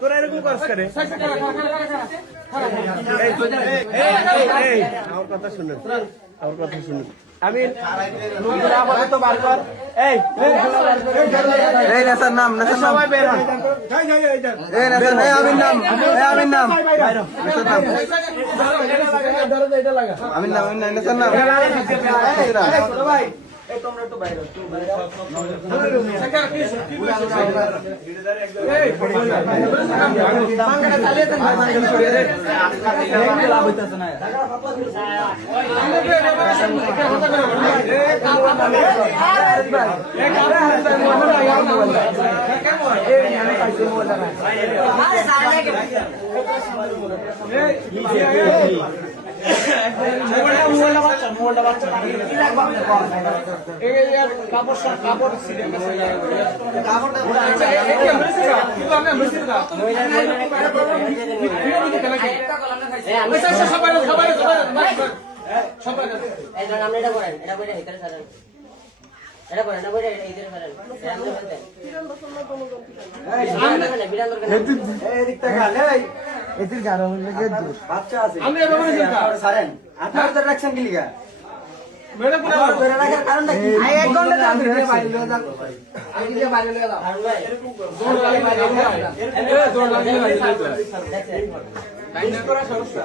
তোরা এরকম করছ করে আমার কথা শুনুন আমার কথা শুনুন আমি আপাতত বার কর এই নেসার নাম সবাই বের হন আমির নাম নেসার নাম ভাই এই তোমরা একটু বাইরে রাখছেন কি লিগা সমস্যা